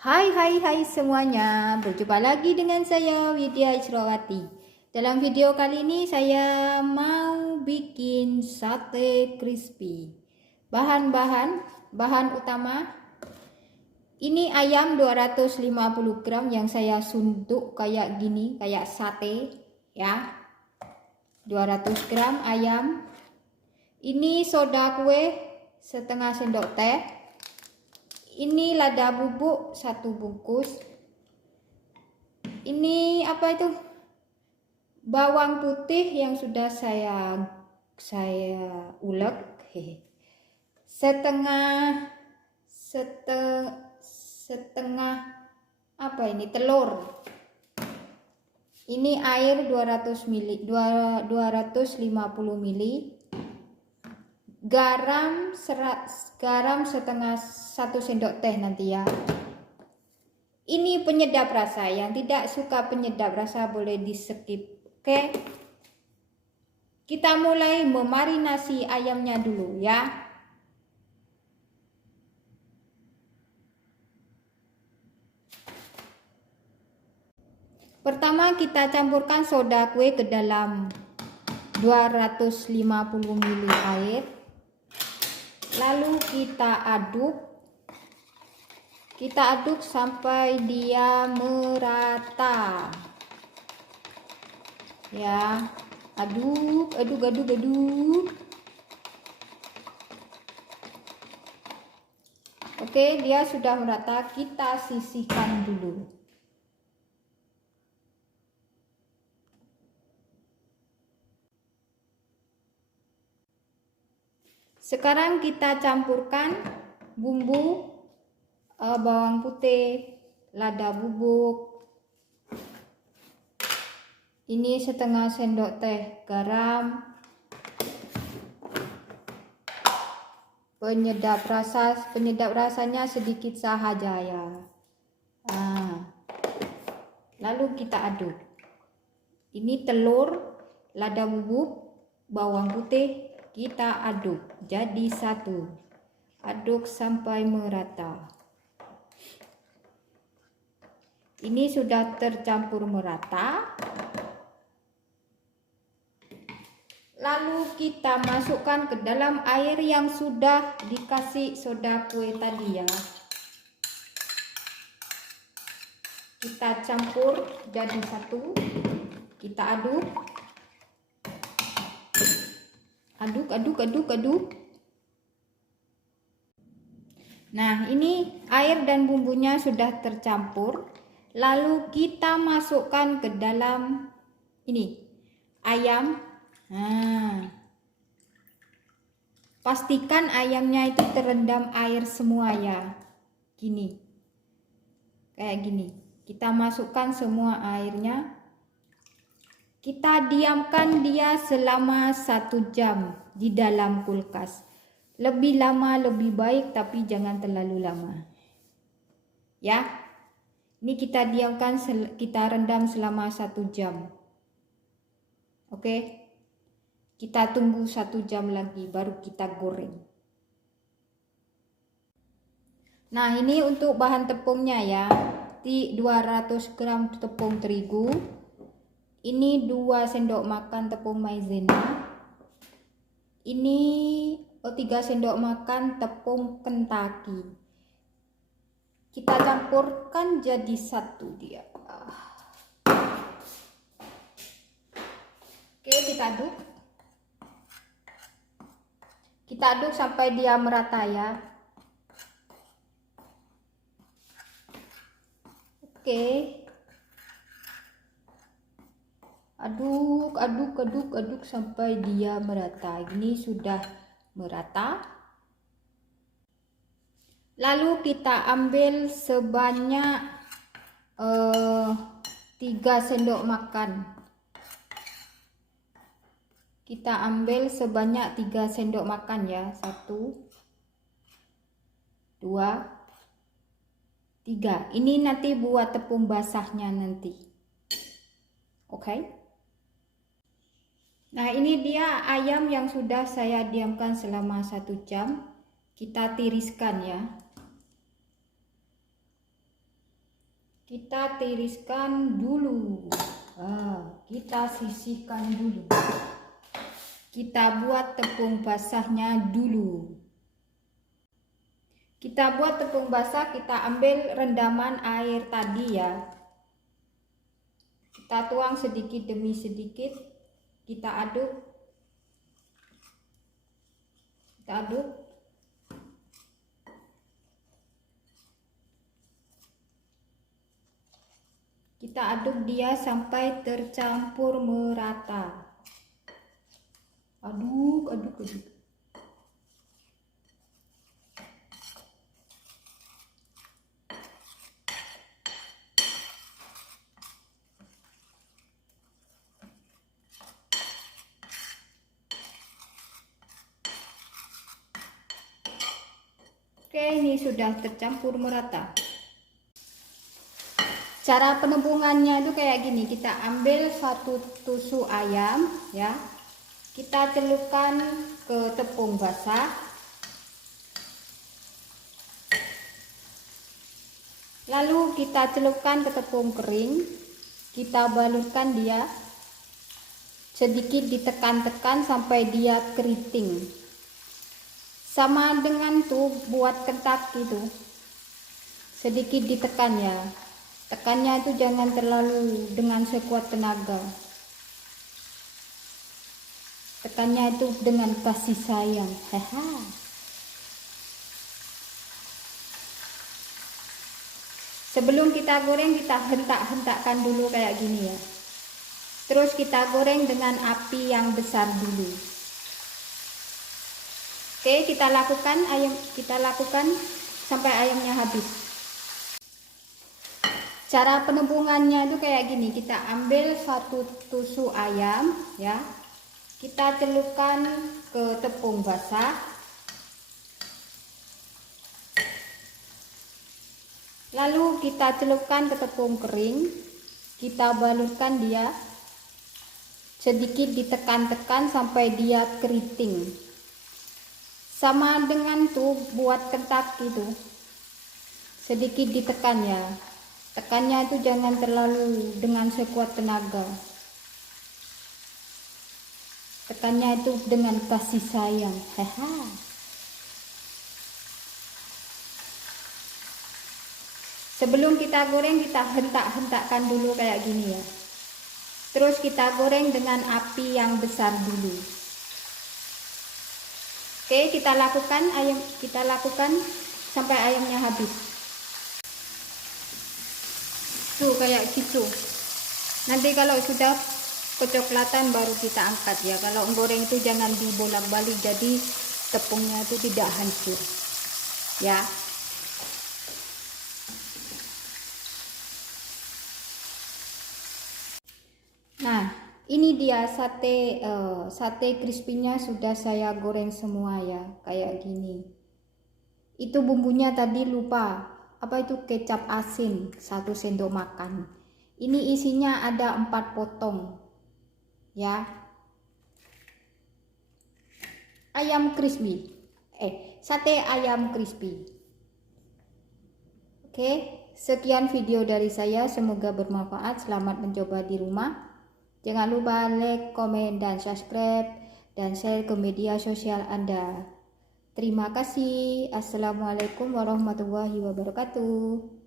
Hai semuanya, berjumpa lagi dengan saya Widya Israwati. Dalam video kali ini saya mau bikin sate crispy. Bahan utama ini ayam 250 gram yang saya sunduk kayak gini, kayak sate ya. 200 gram ayam. Ini soda kue setengah sendok teh. Ini lada bubuk 1 bungkus. Ini apa itu? Bawang putih yang sudah saya ulek. Setengah apa ini? Telur. Ini air 250 ml. Garam setengah 1 sendok teh nanti ya. Ini penyedap rasa, yang tidak suka penyedap rasa boleh di skip. Oke, kita mulai memarinasi ayamnya dulu ya. Pertama kita campurkan soda kue ke dalam 250 ml air. Lalu kita aduk sampai dia merata. Ya, aduk. Oke, dia sudah merata, kita sisihkan dulu. Sekarang kita campurkan bumbu bawang putih, lada bubuk. Ini setengah sendok teh garam. Penyedap rasanya sedikit saja ya. Lalu kita aduk. Ini telur, lada bubuk, bawang putih. Kita aduk jadi satu. Aduk sampai merata. Ini sudah tercampur merata. Lalu kita masukkan ke dalam air yang sudah dikasih soda kue tadi ya. Kita campur jadi satu. Kita aduk. Aduk. Nah, ini air dan bumbunya sudah tercampur. Lalu kita masukkan ke dalam ini ayam. Pastikan ayamnya itu terendam air semua ya. Gini. Kayak gini. Kita masukkan semua airnya. Kita diamkan dia selama 1 jam di dalam kulkas. Lebih lama lebih baik, tapi jangan terlalu lama. Ya. Ini kita diamkan, kita rendam selama 1 jam. Oke. Kita tunggu 1 jam lagi baru kita goreng. Nah, ini untuk bahan tepungnya ya. 200 gram tepung terigu. Ini 2 sendok makan tepung maizena. Ini 3 sendok makan tepung Kentucky. Kita campurkan jadi satu dia. Oke, kita aduk. Kita aduk sampai dia merata ya. Oke. Aduk sampai dia merata. Ini sudah merata. Lalu kita ambil sebanyak 3 sendok makan. Kita ambil sebanyak 3 sendok makan ya. 1, 2, 3. Ini nanti buat tepung basahnya nanti. Oke. Nah, ini dia ayam yang sudah saya diamkan selama 1 jam. Kita tiriskan ya. Kita tiriskan dulu. Kita sisihkan dulu. Kita buat tepung basahnya dulu. Kita buat tepung basah, kita ambil rendaman air tadi ya. Kita tuang sedikit demi sedikit. Kita aduk. Kita aduk. Kita aduk dia sampai tercampur merata. Aduk, aduk, aduk. Oke, ini sudah tercampur merata. Cara penebungannya itu kayak gini, kita ambil 1 tusuk ayam ya. Kita celupkan ke tepung basah. Lalu kita celupkan ke tepung kering. Kita balurkan dia. Sedikit ditekan-tekan sampai dia keriting. Sama dengan tuh buat kentak gitu. Sedikit ditekan ya. Tekannya itu jangan terlalu dengan sekuat tenaga. Tekannya itu dengan kasih sayang. Sebelum kita goreng, kita hentak-hentakkan dulu kayak gini ya. Terus kita goreng dengan api yang besar dulu. Oke, kita lakukan sampai ayamnya habis. Cara penebungannya itu kayak gini, kita ambil 1 tusuk ayam ya. Kita celupkan ke tepung basah. Lalu kita celupkan ke tepung kering. Kita balurkan dia. Sedikit ditekan-tekan sampai dia keriting. Sama dengan tuh buat kentak gitu. Sedikit ditekan ya. Tekannya itu jangan terlalu dengan sekuat tenaga. Tekannya itu dengan kasih sayang. Sebelum kita goreng, kita hentak-hentakkan dulu kayak gini ya. Terus kita goreng dengan api yang besar dulu. Oke, kita lakukan sampai ayamnya habis. Tuh kayak gitu. Nanti kalau sudah kecoklatan baru kita angkat ya. Kalau goreng itu jangan dibolak-balik, jadi tepungnya itu tidak hancur ya. Nah, ini dia sate crispy-nya sudah saya goreng semua ya, kayak gini. Itu bumbunya tadi lupa. Apa itu, kecap asin 1 sendok makan. Ini isinya ada 4 potong ya. Ayam crispy. Sate ayam crispy. Oke, sekian video dari saya, semoga bermanfaat. Selamat mencoba di rumah. Jangan lupa like, komen, dan subscribe, dan share ke media sosial Anda. Terima kasih. Assalamualaikum warahmatullahi wabarakatuh.